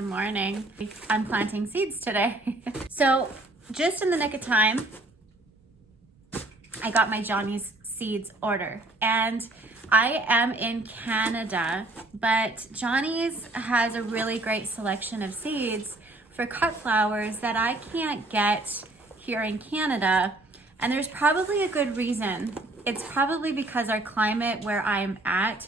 Good morning. I'm planting seeds today. So just in the nick of time, I got my Johnny's seeds order, and I am in Canada, but Johnny's has a really great selection of seeds for cut flowers that I can't get here in Canada. And there's probably a good reason. It's probably because our climate where I'm at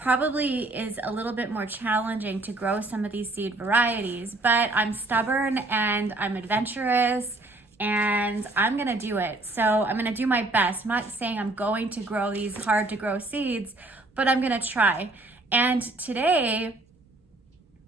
probably is a little bit more challenging to grow some of these seed varieties, but I'm stubborn and I'm adventurous and I'm gonna do it. So I'm gonna do my best. I'm not saying I'm going to grow these hard to grow seeds, but I'm gonna try. And today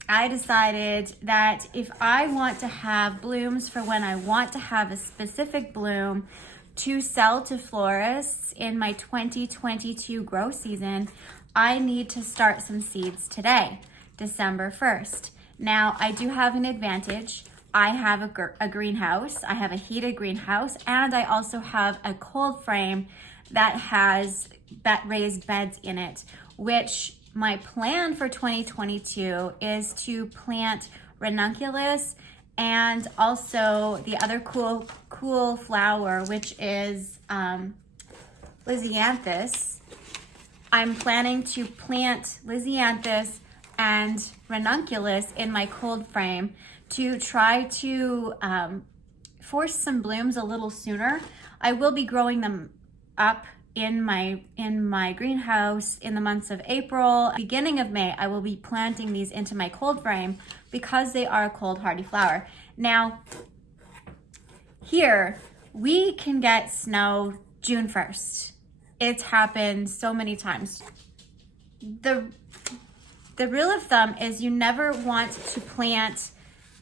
I decided that if I want to have blooms for when I want to have a specific bloom to sell to florists in my 2022 grow season, I need to start some seeds today, December 1st. Now, I do have an advantage. I have a greenhouse, I have a heated greenhouse, and I also have a cold frame that has raised beds in it, which my plan for 2022 is to plant ranunculus and also the other cool flower, which is lisianthus. I'm planning to plant lisianthus and ranunculus in my cold frame to try to force some blooms a little sooner. I will be growing them up in my greenhouse in the months of April. Beginning of May, I will be planting these into my cold frame because they are a cold hardy flower. Now, here we can get snow June 1st. It's happened so many times. The rule of thumb is you never want to plant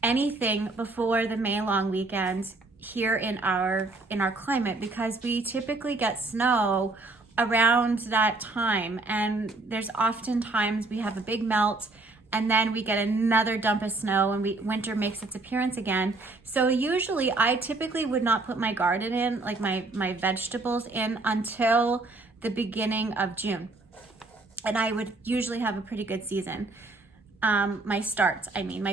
anything before the May long weekend here in our climate, because we typically get snow around that time, and there's often times we have a big melt and then we get another dump of snow and winter makes its appearance again. So usually I typically would not put my garden in, like my vegetables in, until the beginning of June. And I would usually have a pretty good season. My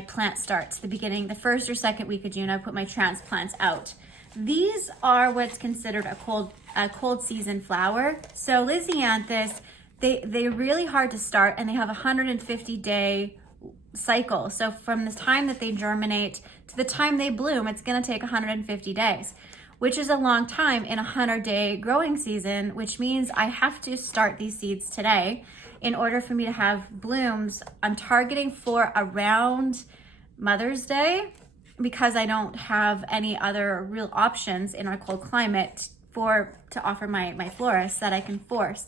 plant starts the first or second week of June. I put my transplants out. These are what's considered a cold season flower. So lisianthus, they're really hard to start, and they have a 150-day cycle. So from the time that they germinate to the time they bloom, it's gonna take 150 days, which is a long time in a 100-day growing season, which means I have to start these seeds today in order for me to have blooms. I'm targeting for around Mother's Day because I don't have any other real options in our cold climate to offer my florists that I can force.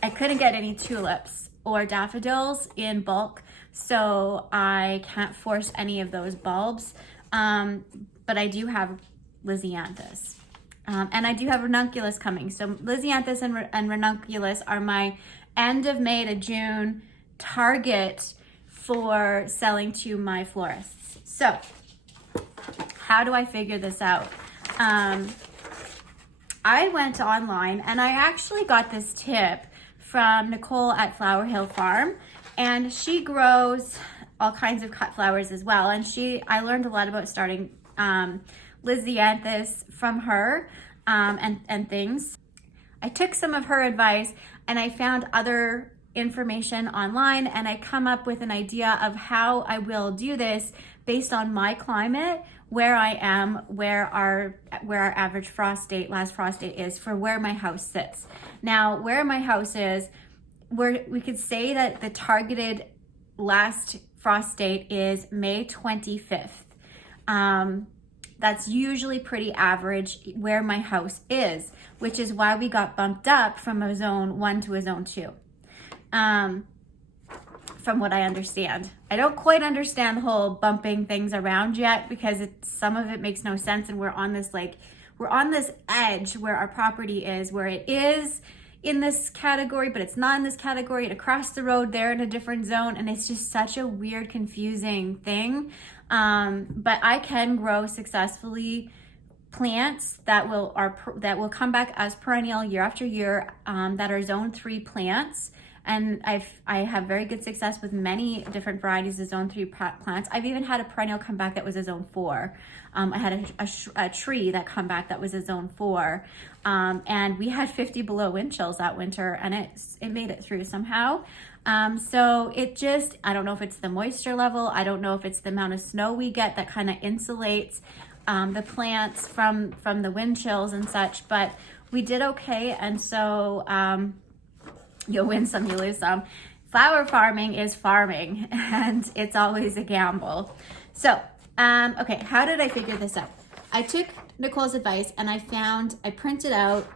I couldn't get any tulips or daffodils in bulk, so I can't force any of those bulbs, but I do have lisianthus. And I do have ranunculus coming. So lisianthus and ranunculus are my end of May to June target for selling to my florists. So how do I figure this out? I went online and I actually got this tip from Nicole at Flower Hill Farm, and she grows all kinds of cut flowers as well. And I learned a lot about starting lisianthus from her and things. I took some of her advice and I found other information online, and I come up with an idea of how I will do this based on my climate, where I am, where our average last frost date is for where my house sits. Now, where my house is, we could say that the targeted last frost date is May 25th. That's usually pretty average where my house is, which is why we got bumped up from a zone 1 to a zone 2. From what I understand. I don't quite understand the whole bumping things around yet, because some of it makes no sense, and we're on this edge where our property is, where it is in this category, but it's not in this category, and across the road they're in a different zone, and it's just such a weird, confusing thing. But I can grow successfully plants that will come back as perennial year after year, that are zone 3 plants, And I have very good success with many different varieties of zone 3 plants. I've even had a perennial come back that was a zone 4. I had a tree that come back that was a zone 4. And we had 50 below wind chills that winter, and it made it through somehow. So it just, I don't know if it's the moisture level. I don't know if it's the amount of snow we get that kind of insulates the plants from the wind chills and such, but we did okay. And so you'll win some, you lose some. Flower farming is farming, and it's always a gamble. So, okay, how did I figure this out? I took Nicole's advice and I printed out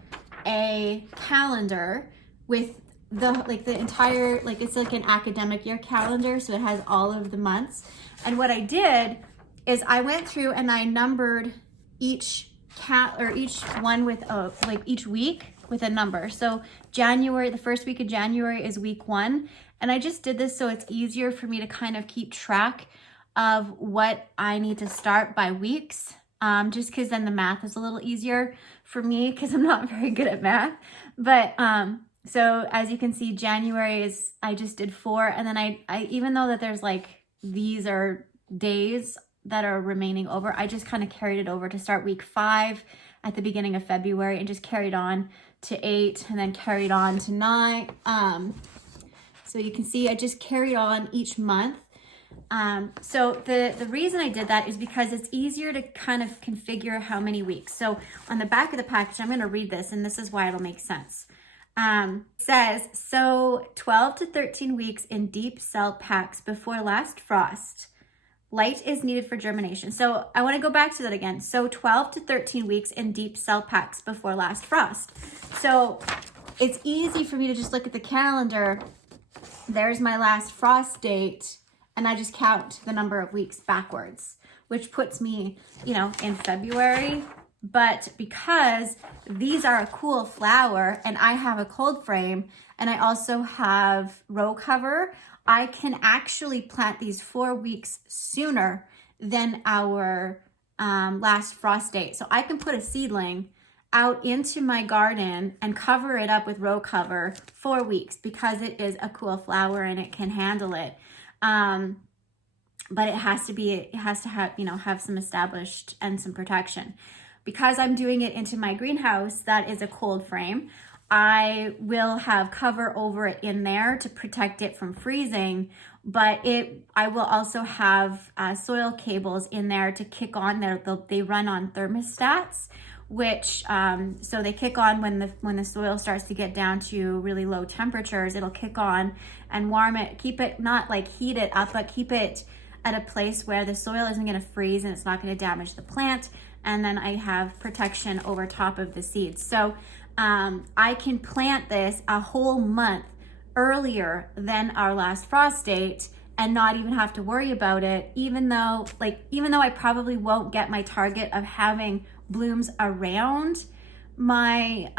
a calendar with the entire, it's like an academic year calendar, so it has all of the months. And what I did is I went through and I numbered each one with each week with a number. So January, the first week of January is week 1. And I just did this so it's easier for me to kind of keep track of what I need to start by weeks. Just because then the math is a little easier for me because I'm not very good at math. But so as you can see, January I just did 4. And then I even though that there's these are days that are remaining over, I just kind of carried it over to start week 5 at the beginning of February and just carried on to 8 and then carried on to 9. So you can see I just carried on each month. So the reason I did that is because it's easier to kind of configure how many weeks. So on the back of the package, I'm going to read this, and this is why it'll make sense. It says, so 12 to 13 weeks in deep cell packs before last frost. Light is needed for germination. So I want to go back to that again. So 12 to 13 weeks in deep cell packs before last frost. So it's easy for me to just look at the calendar. There's my last frost date, and I just count the number of weeks backwards, which puts me, in February. But because these are a cool flower and I have a cold frame and I also have row cover, I can actually plant these 4 weeks sooner than our last frost date. So I can put a seedling out into my garden and cover it up with row cover 4 weeks because it is a cool flower and it can handle it. But it has to have some established and some protection. Because I'm doing it into my greenhouse that is a cold frame, I will have cover over it in there to protect it from freezing, but I will also have soil cables in there to kick on. They run on thermostats, which so they kick on when the soil starts to get down to really low temperatures. It'll kick on and warm it, keep it not heat it up, but keep it at a place where the soil isn't going to freeze and it's not going to damage the plant. And then I have protection over top of the seeds. So I can plant this a whole month earlier than our last frost date and not even have to worry about it, even though I probably won't get my target of having blooms around my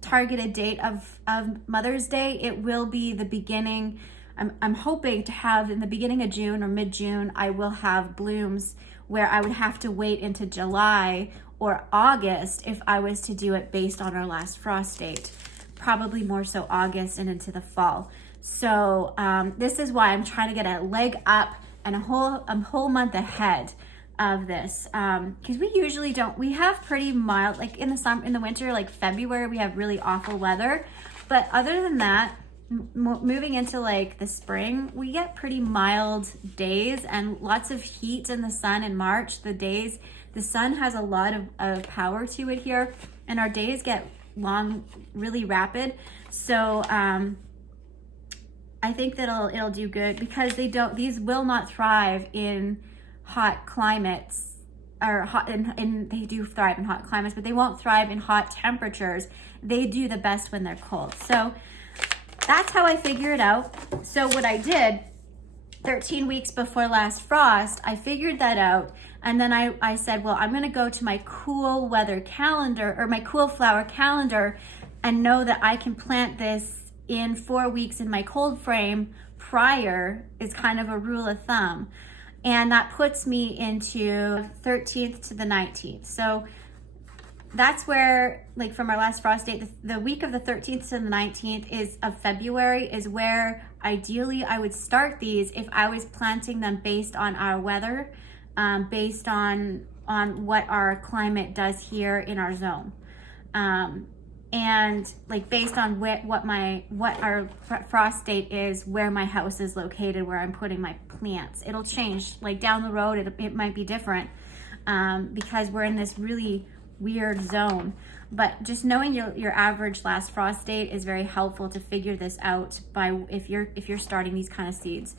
targeted date of Mother's Day. It will be the beginning. I'm hoping to have in the beginning of June or mid-June, I will have blooms where I would have to wait into July or August if I was to do it based on our last frost date. Probably more so August and into the fall. So this is why I'm trying to get a leg up and a whole month ahead of this. Because we usually don't, we have pretty mild, in the winter, February, we have really awful weather. But other than that, moving into the spring, we get pretty mild days and lots of heat in the sun in March. The sun has a lot of power to it here, and our days get long, really rapid. So I think that it'll do good because these will not thrive in hot climates or they do thrive in hot climates, but they won't thrive in hot temperatures. They do the best when they're cold. So that's how I figure it out. So what I did 13 weeks before last frost, I figured that out. And then I said, well, I'm going to go to my cool weather calendar or my cool flower calendar and know that I can plant this in 4 weeks in my cold frame prior is kind of a rule of thumb. And that puts me into 13th to the 19th. So that's where, like from our last frost date, the week of the 13th to the 19th of February is where ideally I would start these if I was planting them based on our weather, based on what our climate does here in our zone. And like based on what our frost date is, where my house is located, where I'm putting my plants. It'll change, like down the road, it might be different, because we're in this really weird zone. But just knowing your average last frost date is very helpful to figure this out if you're starting these kind of seeds.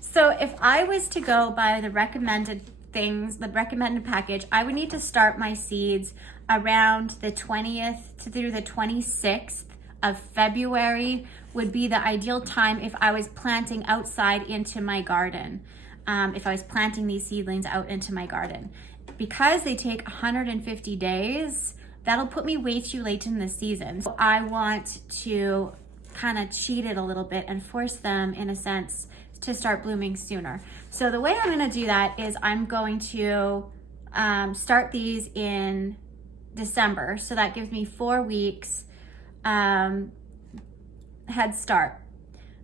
So if I was to go by the recommended package, I would need to start my seeds around the 20th through the 26th of February would be the ideal time if I was planting outside into my garden. If I was planting these seedlings out into my garden. Because they take 150 days, that'll put me way too late in the season. So I want to kind of cheat it a little bit and force them, in a sense, to start blooming sooner. So the way I'm going to do that is I'm going to start these in December. So that gives me 4 weeks head start.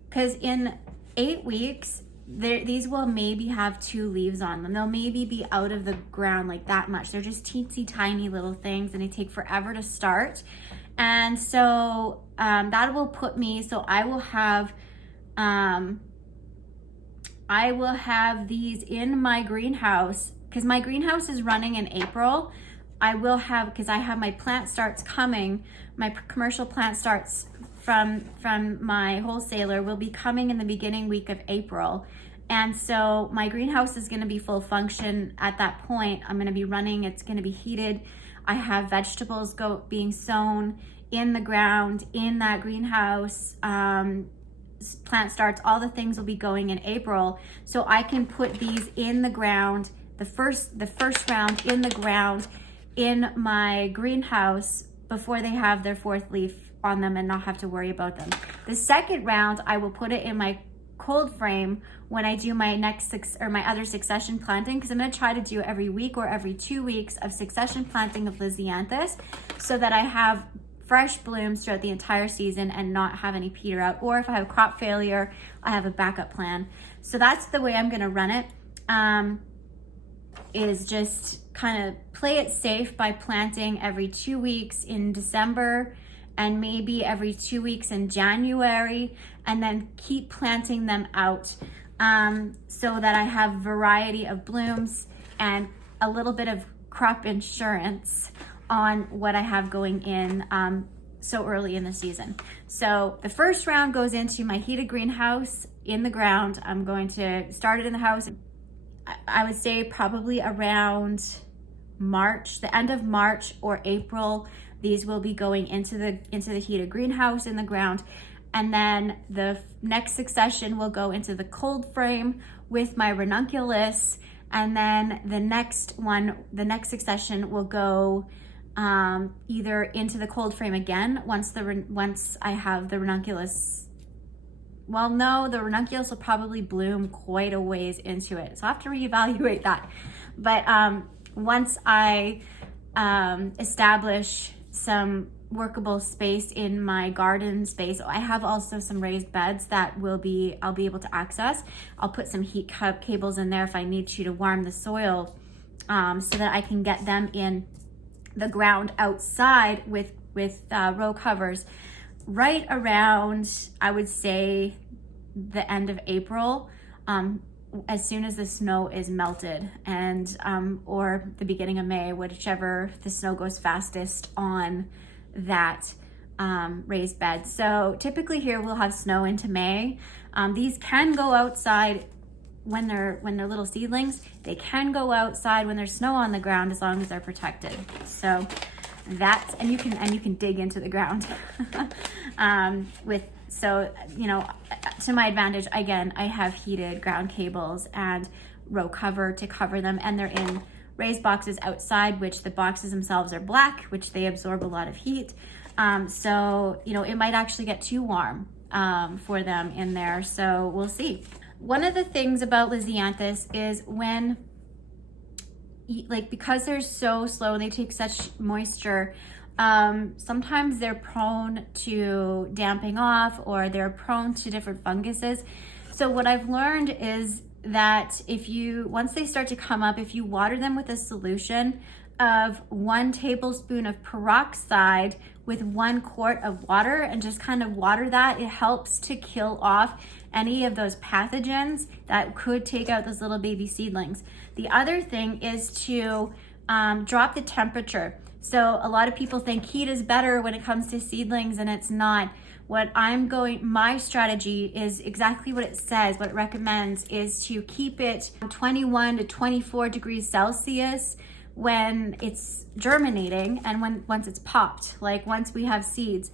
Because in 8 weeks, these will maybe have 2 leaves on them. They'll maybe be out of the ground like that much. They're just teensy tiny little things and they take forever to start. And so that will put me, so I will have these in my greenhouse, because my greenhouse is running in April. Because I have my plant starts coming, my commercial plant starts from my wholesaler will be coming in the beginning week of April. And so my greenhouse is going to be full function at that point. I'm going to be running, it's going to be heated. I have vegetables being sown in the ground in that greenhouse. Plant starts, all the things will be going in April. So I can put these in the ground, the first round in the ground in my greenhouse before they have their 4th leaf on them and not have to worry about them. The second round, I will put it in my cold frame when I do my my other succession planting, because I'm going to try to do every week or every 2 weeks of succession planting of lisianthus, so that I have fresh blooms throughout the entire season and not have any peter out. Or if I have crop failure, I have a backup plan. So that's the way I'm going to run it. Is just kind of play it safe by planting every 2 weeks in December and maybe every 2 weeks in January, and then keep planting them out so that I have variety of blooms and a little bit of crop insurance on what I have going in so early in the season. So the first round goes into my heated greenhouse in the ground. I'm going to start it in the house. I would say probably around March, the end of March or April, these will be going into the heated greenhouse in the ground. And then the next succession will go into the cold frame with my ranunculus. And then the next succession will go either into the cold frame again once I have the ranunculus. Well, no, the ranunculus will probably bloom quite a ways into it, so I have to reevaluate that. But once I establish some workable space in my garden space, I have also some raised beds that I'll be able to access. I'll put some heat cables in there if I need to warm the soil, so that I can get them in the ground outside with row covers right around, I would say, the end of April, as soon as the snow is melted, and or the beginning of May, whichever the snow goes fastest on that raised bed. So typically here we'll have snow into May. These can go outside when they're little seedlings. They can go outside when there's snow on the ground, as long as they're protected. So that's, and you can dig into the ground so, you know, to my advantage, again, I have heated ground cables and row cover to cover them, and they're in raised boxes outside, which the boxes themselves are black, which they absorb a lot of heat. So, you know, it might actually get too warm for them in there. So we'll see. One of the things about lisianthus is when like because they're so slow and they take such moisture, sometimes they're prone to damping off, or they're prone to different funguses. So what I've learned is that once they start to come up, if you water them with a solution of 1 tablespoon of peroxide with 1 quart of water, and just kind of water that, it helps to kill off any of those pathogens that could take out those little baby seedlings. The other thing is to drop the temperature. So a lot of people think heat is better when it comes to seedlings, and it's not. My strategy is exactly what it says. What it recommends is to keep it 21 to 24 degrees Celsius when it's germinating, and once it's popped, like once we have seeds,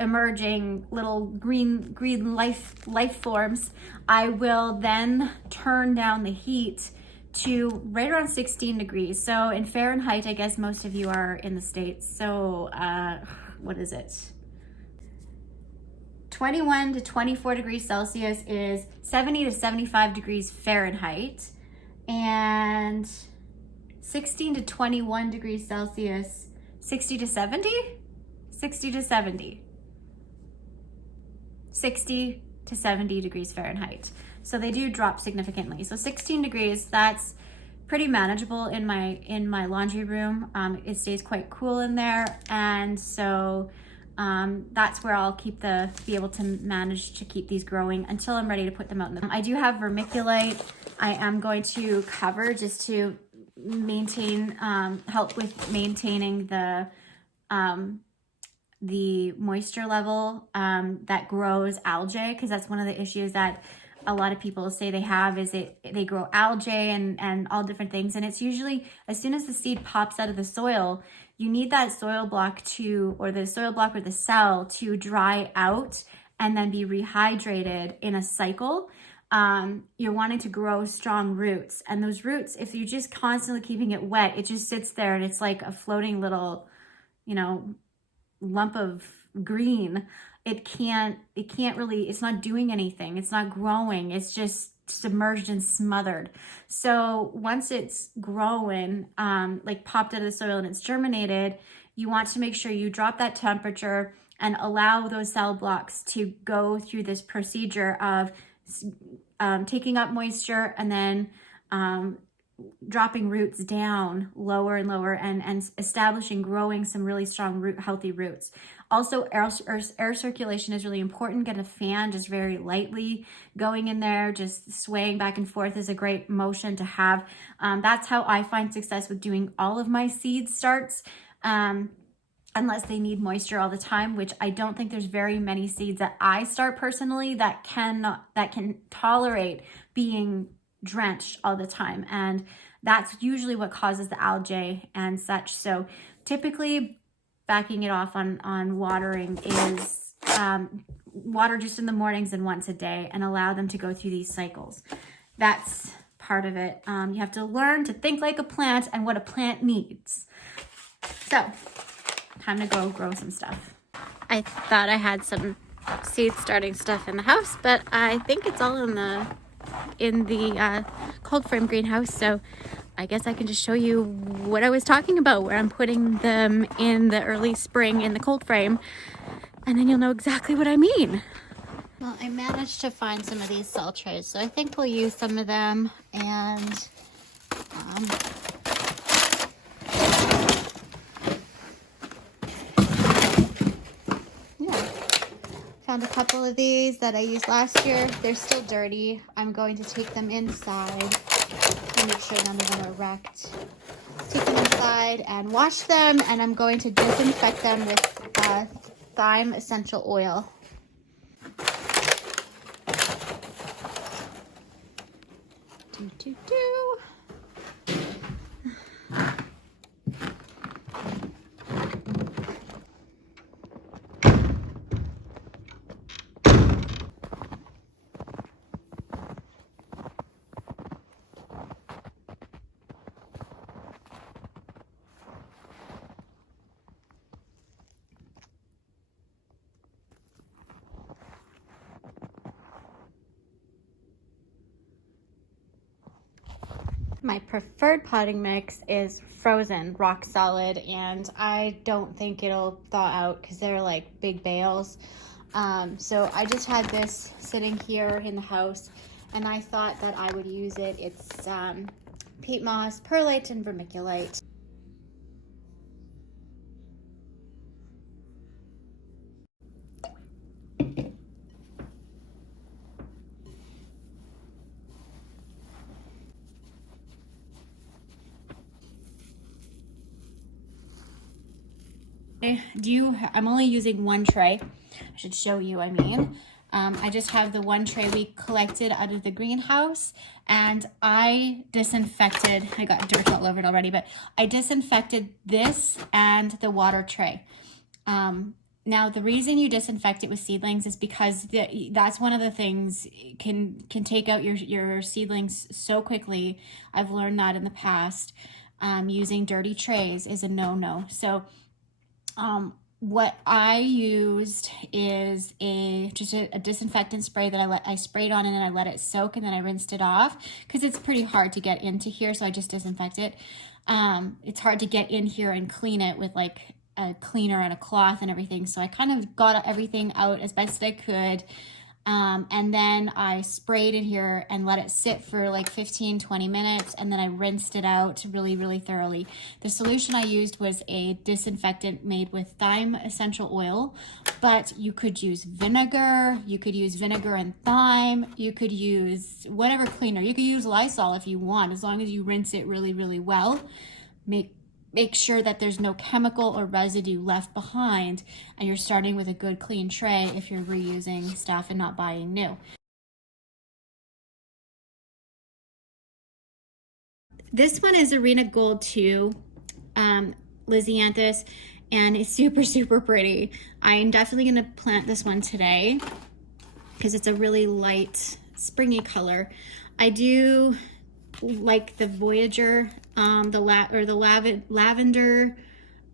emerging little green life forms, I will then turn down the heat to right around 16 degrees. So in Fahrenheit, I guess most of you are in the States. So what is it? 21 to 24 degrees Celsius is 70 to 75 degrees Fahrenheit, and 16 to 21 degrees Celsius, 60 to 70? 60 to 70. 60 to 70 degrees Fahrenheit. So they do drop significantly. So 16 degrees, that's pretty manageable in my laundry room. It stays quite cool in there, and so that's where I'll be able to manage to keep these growing until I'm ready to put them out. I do have vermiculite. I am going to cover just to help with maintaining the moisture level that grows algae, because that's one of the issues that a lot of people say they have, is they grow algae and all different things. And it's usually as soon as the seed pops out of the soil, you need that soil block or the cell to dry out and then be rehydrated in a cycle. You're wanting to grow strong roots, and those roots, if you're just constantly keeping it wet, it just sits there and it's like a floating little, lump of green. It's not doing anything. It's not growing. It's just submerged and smothered. So once it's growing, like popped out of the soil and it's germinated, you want to make sure you drop that temperature and allow those cell blocks to go through this procedure of taking up moisture and then dropping roots down lower and lower, and growing some really strong healthy roots. Also, air circulation is really important. Get a fan just very lightly going in there, just swaying back and forth is a great motion to have. That's how I find success with doing all of my seed starts, unless they need moisture all the time, which I don't think there's very many seeds that I start personally that can tolerate being drenched all the time, and that's usually what causes the algae and such. So typically backing it off on watering is water just in the mornings and once a day, and allow them to go through these cycles. That's part of it. You have to learn to think like a plant and what a plant needs. So time to go grow some stuff. I thought I had some seed starting stuff in the house, but I think it's all in the cold frame greenhouse. So I guess I can just show you what I was talking about, where I'm putting them in the early spring in the cold frame, and then you'll know exactly what I mean. Well, I managed to find some of these cell trays, so I think we'll use some of them. And found a couple of these that I used last year. They're still dirty. I'm going to take them inside and make sure none of them are wrecked. Take them inside and wash them, and I'm going to disinfect them with thyme essential oil. Do. My preferred potting mix is frozen, rock solid, and I don't think it'll thaw out because they're like big bales. So I just had this sitting here in the house, and I thought that I would use it. It's peat moss, perlite, and vermiculite. I'm only using one tray. I should show you, I just have the one tray we collected out of the greenhouse, and I disinfected, I got dirt all over it already, but I disinfected this and the water tray. Now, the reason you disinfect it with seedlings is because that's one of the things can take out your seedlings so quickly. I've learned that in the past. Using dirty trays is a no-no. So what I used is just a disinfectant spray that I sprayed on, and then I let it soak, and then I rinsed it off because it's pretty hard to get into here. So I just disinfect it. It's hard to get in here and clean it with like a cleaner and a cloth and everything. So I kind of got everything out as best I could. And then I sprayed in here and let it sit for like 15-20 minutes, and then I rinsed it out really, really thoroughly. The solution I used was a disinfectant made with thyme essential oil, but you could use vinegar, you could use vinegar and thyme, you could use whatever cleaner. You could use Lysol if you want, as long as you rinse it really, really well. Make sure that there's no chemical or residue left behind, and you're starting with a good clean tray if you're reusing stuff and not buying new. This one is Arena Gold 2, lisianthus, and it's super, super pretty. I'm definitely gonna plant this one today because it's a really light, springy color. I do like the Voyager, the Lavender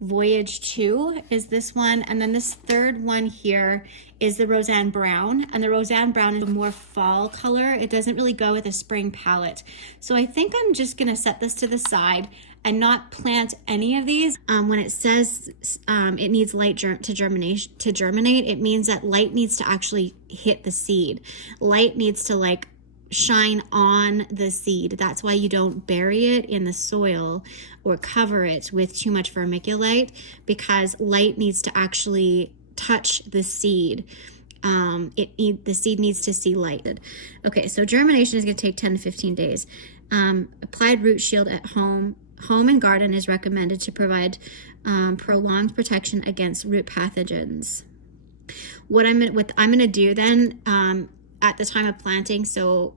Voyage 2 is this one, and then this third one here is the Roseanne Brown, and the Roseanne Brown is a more fall color. It doesn't really go with a spring palette. So I think I'm just gonna set this to the side and not plant any of these. When it says it needs light to germinate, it means that light needs to actually hit the seed. Light needs to like shine on the seed. That's why you don't bury it in the soil or cover it with too much vermiculite, because light needs to actually touch the seed. The seed needs to see light. Okay, so germination is going to take 10 to 15 days. Applied root shield at home and garden is recommended to provide prolonged protection against root pathogens. What I'm going to do then, at the time of planting, so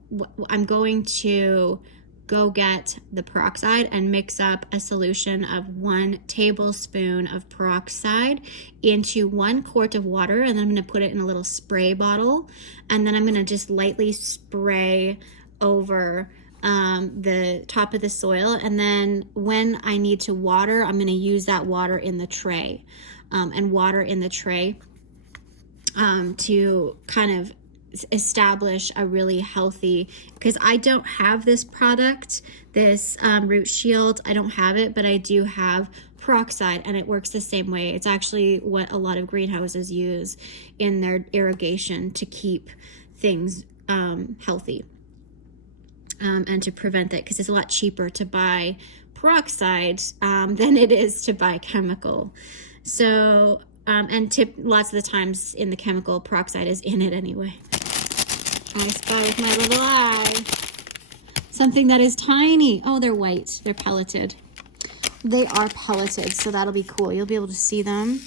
I'm going to go get the peroxide and mix up a solution of 1 tablespoon of peroxide into 1 quart of water, and then I'm going to put it in a little spray bottle, and then I'm going to just lightly spray over the top of the soil, and then when I need to water, I'm going to use that water in the tray, and water in the tray to kind of establish a really healthy, because I don't have this product, this root shield. I don't have it, but I do have peroxide, and it works the same way. It's actually what a lot of greenhouses use in their irrigation to keep things healthy, and to prevent it, because it's a lot cheaper to buy peroxide than it is to buy chemical. So and lots of the times in the chemical, peroxide is in it anyway. I spy with my little eye something that is tiny. Oh, they're white. They're pelleted. They are pelleted, so that'll be cool. You'll be able to see them.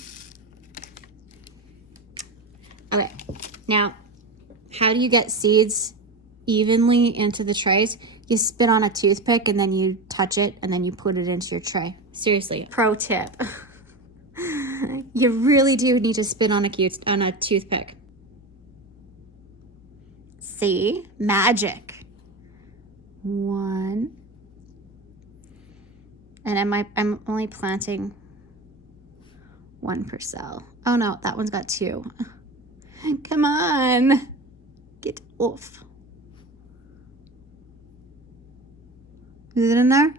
Okay, now, how do you get seeds evenly into the trays? You spit on a toothpick, and then you touch it, and then you put it into your tray. Seriously, pro tip. You really do need to spit on a toothpick. See? Magic. 1. And I'm only planting 1 per cell. Oh no, that one's got 2. Come on. Get off. Is it in there?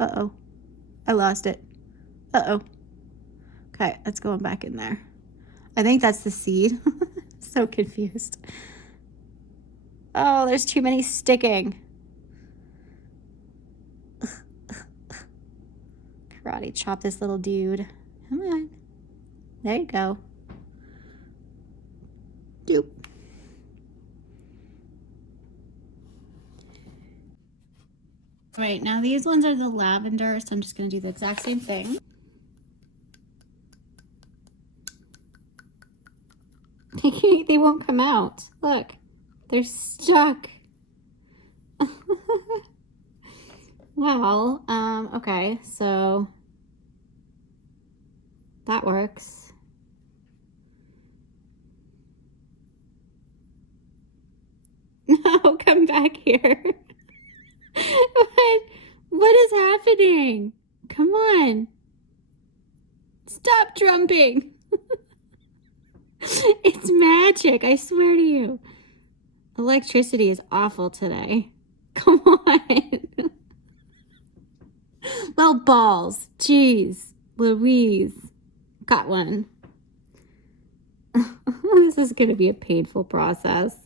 Uh-oh. I lost it. Uh-oh. Okay, that's going back in there. I think that's the seed. So confused. Oh, there's too many sticking. Karate chop this little dude. Come on. There you go. Doop. All right, now these ones are the lavender, so I'm just gonna do the exact same thing. They won't come out. Look, they're stuck. Well, okay, so that works. No, come back here. What is happening? Come on. Stop drumming. It's magic, I swear to you. Electricity is awful today. Come on. Well, balls. Jeez. Louise. Got one. This is going to be a painful process.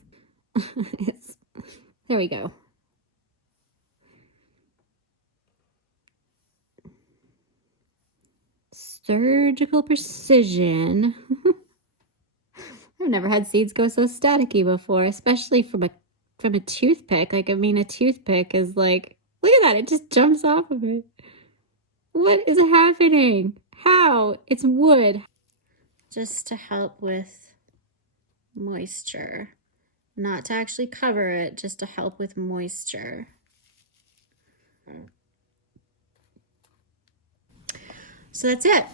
There we go. Surgical precision. I've never had seeds go so staticky before, especially from a toothpick. Like, I mean, a toothpick is like, look at that, it just jumps off of it. What is happening? How? It's wood. Just to help with moisture. Not to actually cover it, just to help with moisture. So that's it.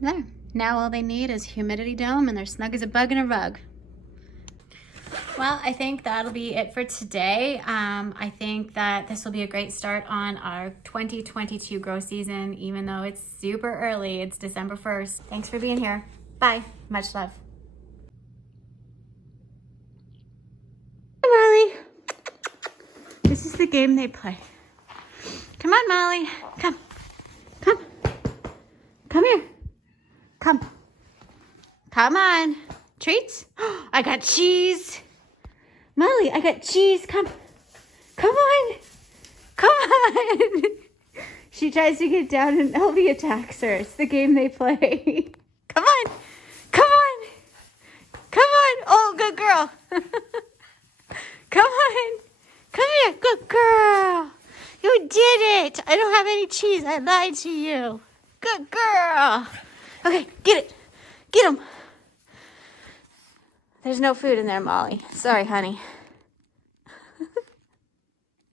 There. Now all they need is humidity dome and they're snug as a bug in a rug. Well, I think that'll be it for today. I think that this will be a great start on our 2022 grow season, even though it's super early. It's December 1st. Thanks for being here. Bye. Much love. Hi, Molly. This is the game they play. Come on, Molly. Come. Come. Come here. Come. Come on. Treats? I got cheese. Molly, I got cheese. Come. Come on. Come on. She tries to get down and Elvie attacks her. It's the game they play. Come on. Come on. Come on. Oh, good girl. Come on. Come here. Good girl. You did it. I don't have any cheese. I lied to you. Good girl. Okay, get it. Get him. There's no food in there, Molly. Sorry, honey.